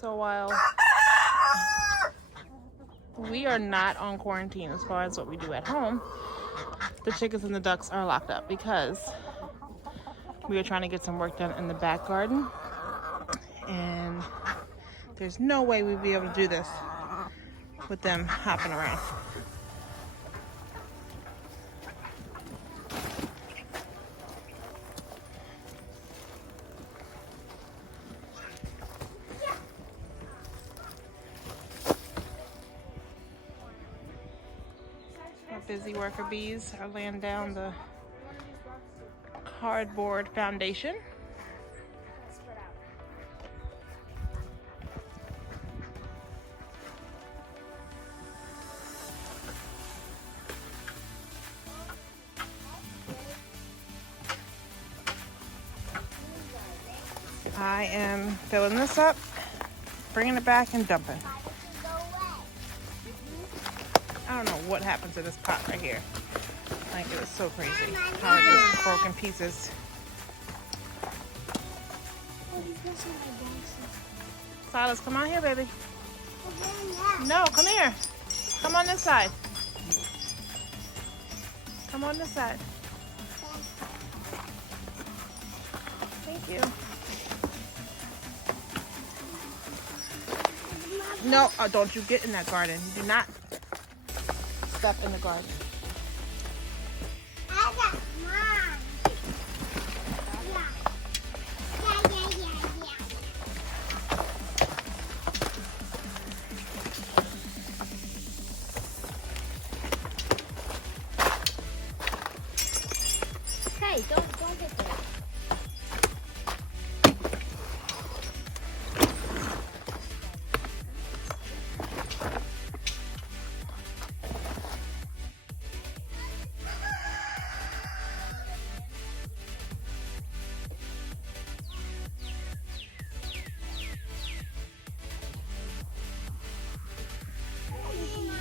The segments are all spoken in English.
So while we are not on quarantine as far as what we do at home, the chickens and the ducks are locked up because we are trying to get some work done in the back garden, and there's no way we'd be able to do this with them hopping around. Our busy worker bees are laying down the cardboard foundation. I am filling this up, bringing it back, and dumping. I don't know what happened to this pot right here. Like, it was so crazy how it just broke in pieces. Silas, come on here, baby. No, come here. Come on this side. Come on this side. Thank you. No, don't you get in that garden. Do not step in the garden. I got mine. Yeah. Hey, don't get there.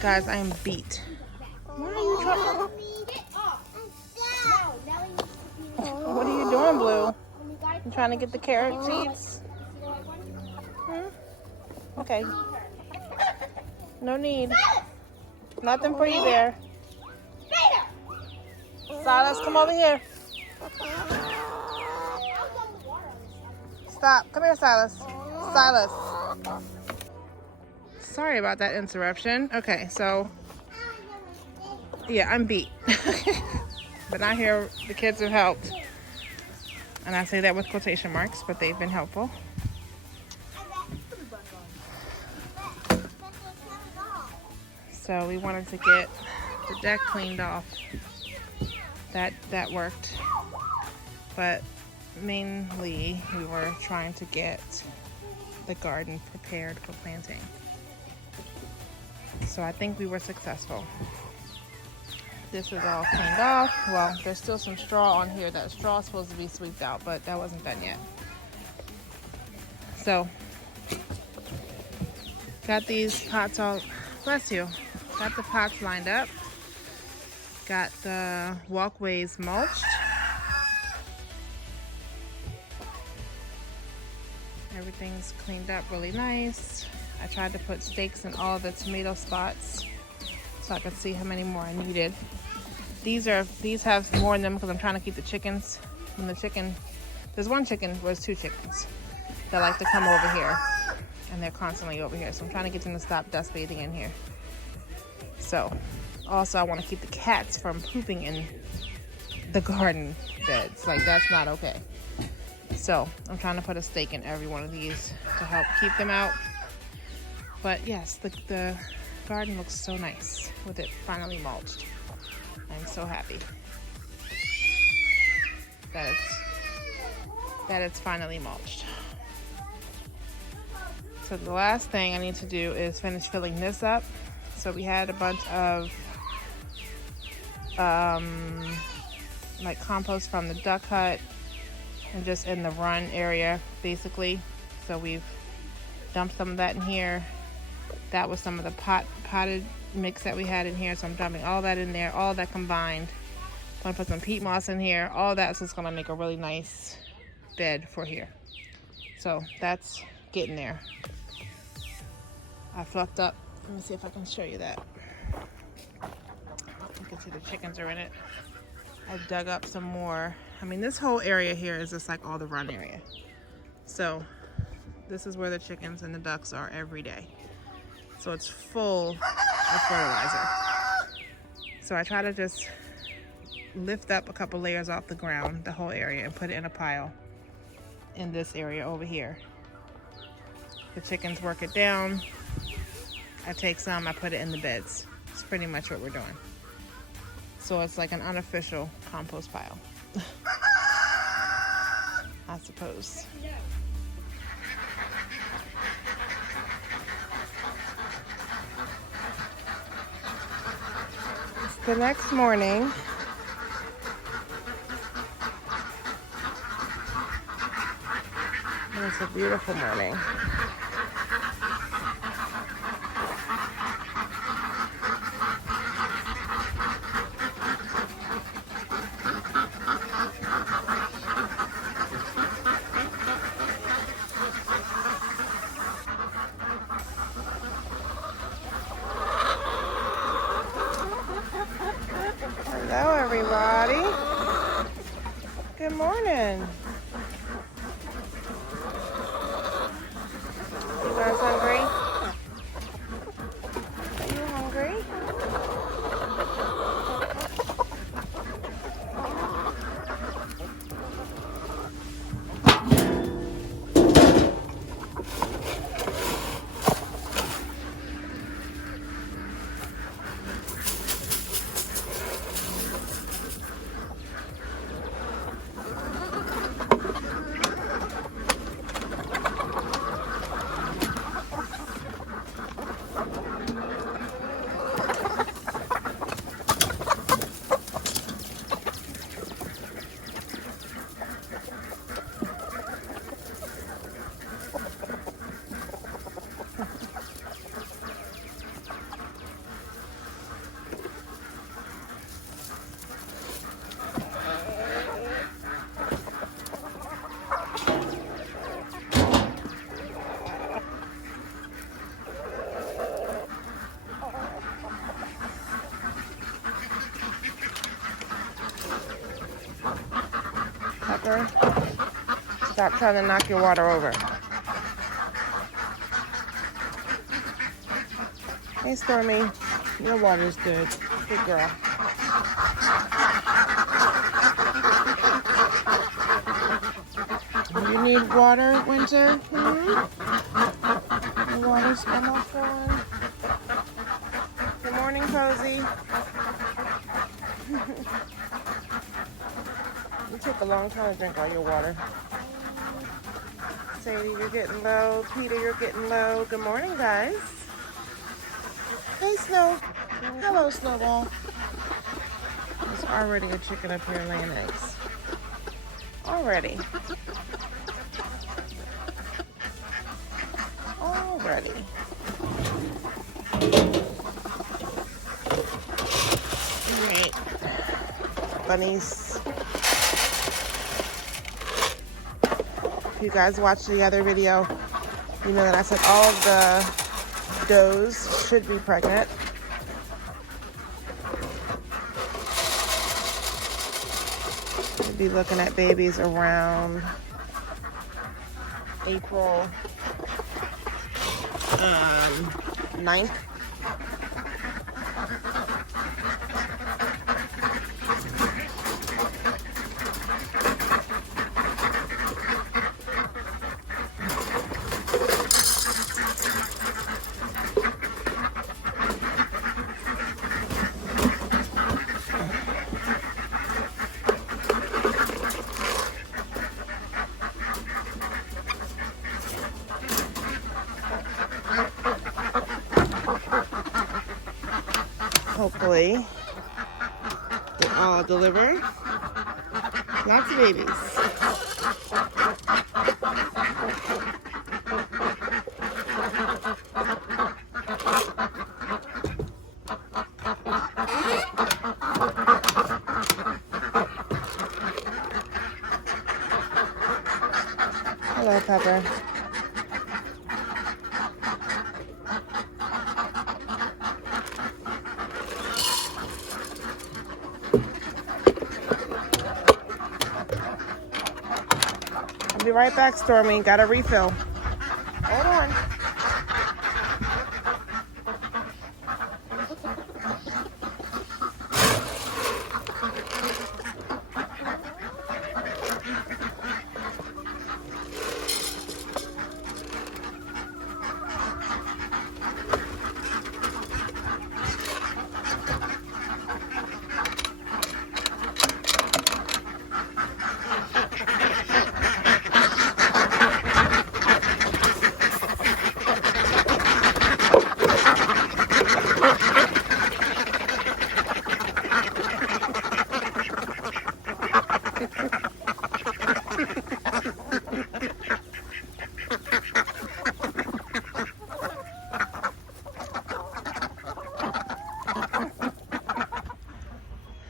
Guys, I am beat. Why are you trying? What are you doing, Blue? You trying to get the carrot seeds? Okay. No need. Nothing for you there. Silas, come over here. Stop. Come here, Silas. Silas. Sorry about that interruption. Okay, so yeah, I'm beat. But I hear the kids have helped. And I say that with quotation marks, but they've been helpful. So we wanted to get the deck cleaned off. That worked. But mainly we were trying to get the garden prepared for planting. So I think we were successful. This was all cleaned off. Well, there's still some straw on here. That straw is supposed to be swept out, but that wasn't done yet. So, got these pots all, bless you, got the pots lined up. Got the walkways mulched. Everything's cleaned up really nice. I tried to put stakes in all the tomato spots so I could see how many more I needed. These have more in them because I'm trying to keep the chickens. There's one chicken, there's two chickens that like to come over here, and they're constantly over here. So I'm trying to get them to stop dust bathing in here. So, also I want to keep the cats from pooping in the garden beds. Like, that's not okay. So I'm trying to put a stake in every one of these to help keep them out. But yes, the garden looks so nice with it finally mulched. I'm so happy that it's finally mulched. So the last thing I need to do is finish filling this up. So we had a bunch of like compost from the duck hut and just in the run area basically. So we've dumped some of that in here. That was some of the potted mix that we had in here, so I'm dumping all that in there, all that combined. I'm gonna put some peat moss in here, all that's just gonna make a really nice bed for here. So that's getting there. I fluffed up. Let me see if I can show you that. You can see the chickens are in it. I dug up some more. I mean, this whole area here is just like all the run area. So this is where the chickens and the ducks are every day. So it's full of fertilizer. So I try to just lift up a couple layers off the ground, the whole area, and put it in a pile in this area over here. The chickens work it down. I take some, I put it in the beds. It's pretty much what we're doing. So it's like an unofficial compost pile, I suppose. It's the next morning. And it's a beautiful morning. Hello, everybody. Good morning. You guys hungry? Are you hungry? Pepper, stop trying to knock your water over. Hey, Stormy, your water's good. Good girl. You need water, Winter? The water's almost gone. Good morning, Cozy. You take a long time to drink all your water. Sadie, you're getting low. Peter, you're getting low. Good morning, guys. Hey, Snow. Hello, Snowball. There's already a chicken up here laying eggs. Already. Already. Alright. Bunnies. If you guys watched the other video, you know that I said all of the does should be pregnant. We'll be looking at babies around April 9th. Hopefully, they all deliver lots of babies. Hello, Pepper. right back, Stormy. Got a refill. Hold on.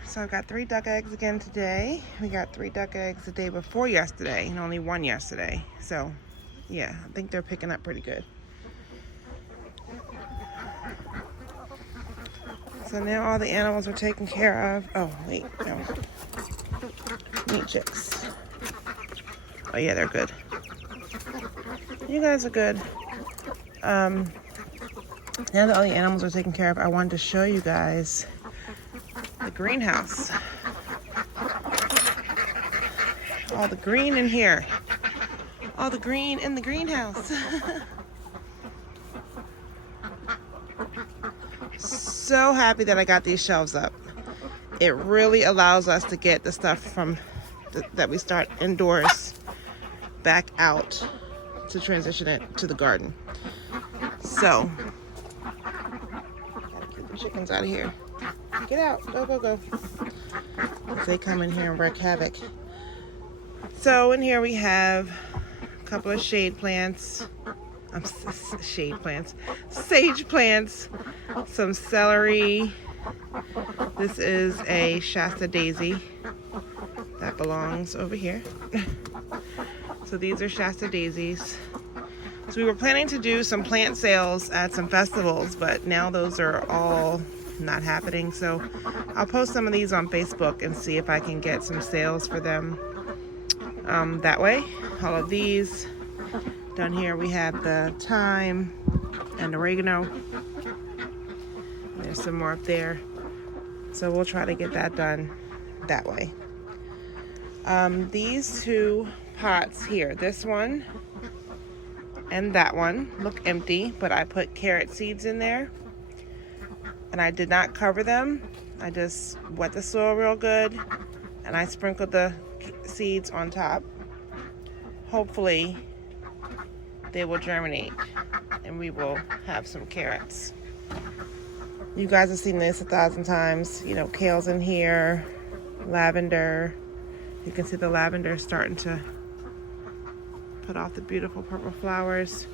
So I got 3 duck eggs again today. We got 3 duck eggs the day before yesterday and only 1 yesterday. So yeah, I think they're picking up pretty good. So now all the animals are taken care of. Oh, wait, no. Meat chicks. Oh yeah, they're good. You guys are good. Now that all the animals are taken care of, I wanted to show you guys the greenhouse. All the green in here. All the green in the greenhouse. So happy that I got these shelves up. It really allows us to get the stuff from that we start indoors back out to transition it to the garden. So, gotta keep the chickens out of here. Get out, go, go, go. They come in here and wreak havoc. So in here we have a couple of shade plants. Sage plants, some celery. This is a Shasta daisy that belongs over here. So these are Shasta daisies. So we were planning to do some plant sales at some festivals, but now those are all not happening. So I'll post some of these on Facebook and see if I can get some sales for them that way. All of these. Down here we have the thyme and oregano. There's some more up there. So we'll try to get that done that way. These 2 pots here, this one and that one, look empty, but I put carrot seeds in there. And I did not cover them. I just wet the soil real good and I sprinkled the seeds on top. Hopefully they will germinate and we will have some carrots. You guys have seen this 1,000 times. You know, kale's in here, lavender. You can see the lavender starting to put off the beautiful purple flowers.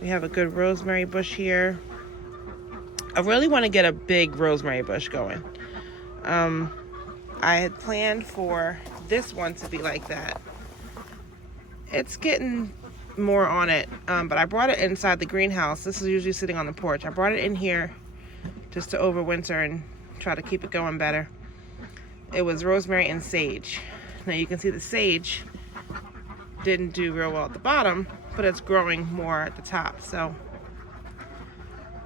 We have a good rosemary bush here. I really want to get a big rosemary bush going. I had planned for this one to be like that. It's getting more on it, but I brought it inside the greenhouse. This is usually sitting on the porch. I brought it in here just to overwinter and try to keep it going better. It was rosemary and sage. Now you can see the sage didn't do real well at the bottom, but it's growing more at the top, so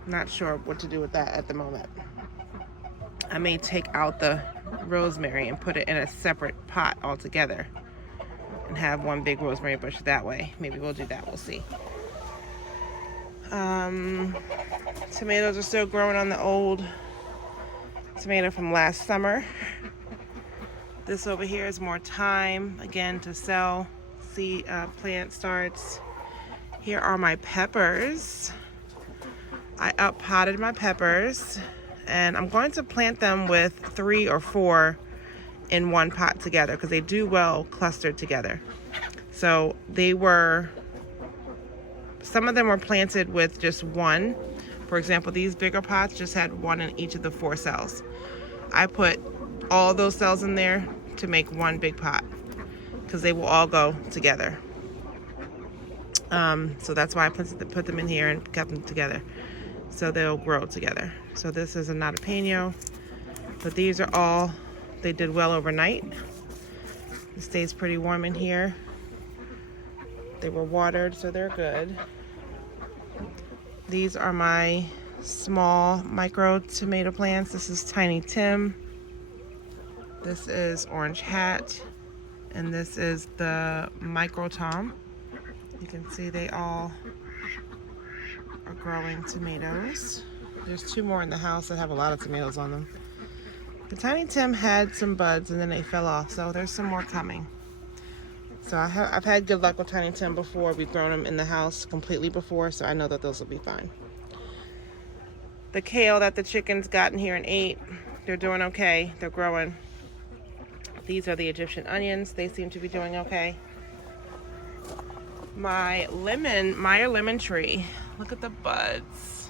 not sure what to do with that at the moment. I may take out the rosemary and put it in a separate pot altogether and have one big rosemary bush that way. Maybe we'll do that, we'll see. Tomatoes are still growing on the old tomato from last summer. This over here is more thyme, again, to sell. See, plant starts. Here are my peppers. I up-potted my peppers, and I'm going to plant them with 3 or 4 in one pot together because they do well clustered together. So some of them were planted with just 1. For example, these bigger pots just had 1 in each of the 4 cells. I put all those cells in there to make one big pot because they will all go together. So that's why I put them in here and kept them together, so they'll grow together. So this is a jalapeno, but these are all, they did well overnight. It stays pretty warm in here. They were watered, so they're good. These are my small micro tomato plants. This is Tiny Tim. This is Orange Hat. And this is the Micro Tom. You can see they all are growing tomatoes. There's 2 more in the house that have a lot of tomatoes on them. The Tiny Tim had some buds and then they fell off, so there's some more coming. So I've had good luck with Tiny Tim before. We've grown them in the house completely before, so I know that those will be fine. The kale that the chickens got in here and ate, they're doing okay. They're growing. These are the Egyptian onions. They seem to be doing okay. My Meyer lemon tree. Look at the buds.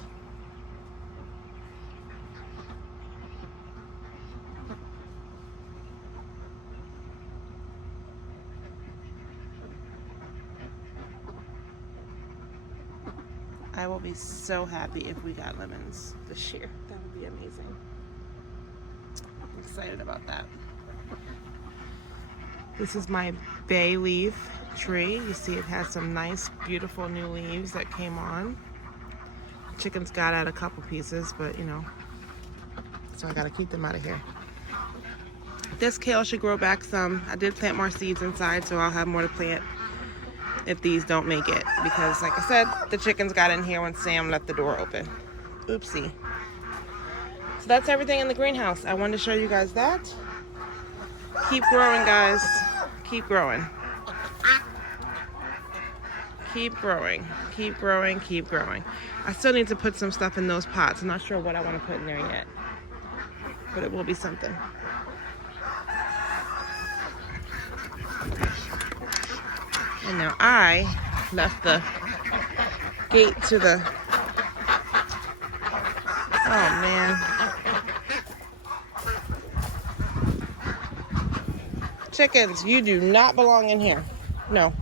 I will be so happy if we got lemons this year. That would be amazing. I'm excited about that. This is my bay leaf tree. You see it has some nice, beautiful new leaves that came on. Chickens got out a couple pieces, but you know, so I gotta keep them out of here. This kale should grow back some. I did plant more seeds inside, so I'll have more to plant if these don't make it, because like I said, the chickens got in here when Sam left the door open. Oopsie. So that's everything in the greenhouse. I wanted to show you guys that. Keep growing, guys. Keep growing. Keep growing. Keep growing. Keep growing. I still need to put some stuff in those pots. I'm not sure what I want to put in there yet, but it will be something. And now I left the gate to the, oh man. Chickens, you do not belong in here. No.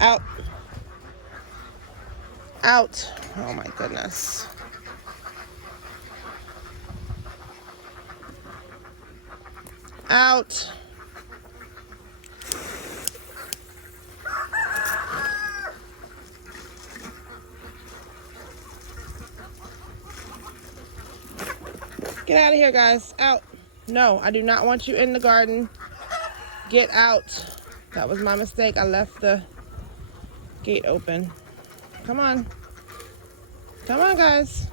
Out. Out. Oh my goodness. Out. Get out of here, guys. Out. No, I do not want you in the garden. Get out. That was my mistake. I left the gate open. Come on. Come on, guys.